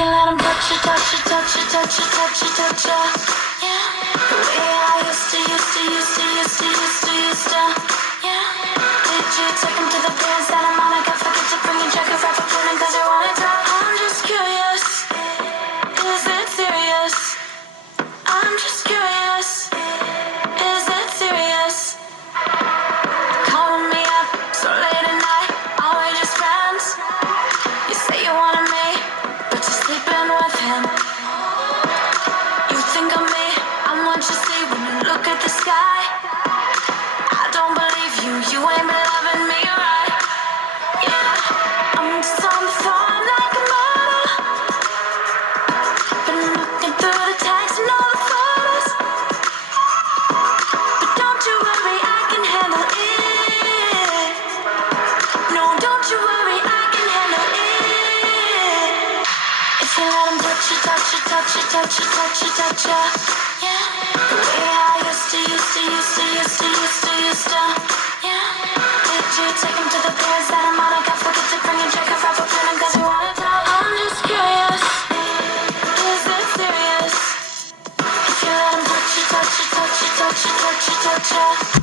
you let him touch you, touch you, touch you, touch you, touch you, touch you, yeah. The way I used to, yeah. Did you take him to the pins that I'm on? I can't forget to bring your jacket right for printing cause you wanted to. I'm just curious, is it serious? I'm just curious, is it serious? Calling me up so late at night, are we just friends? You say you wanted me, but you're sleeping with him. You think of me, I'm what you see when you look at the sky. I don't believe you, you ain't been loving me right. Yeah, I'm just on the phone like a model. Been looking through the texts and all the photos. But don't you worry, I can handle it. No, don't you worry, I can handle it. If you let him touch you, touch you, touch you, touch you, touch you, touch you, yeah. The way I used to, yeah. Did you take him to the pairs that I'm on? I can't forget to bring your jacket right for printing cause you wanted to. I'm just curious, is it serious? If you let him touch you, touch you, touch you, touch you, touch you, touch you.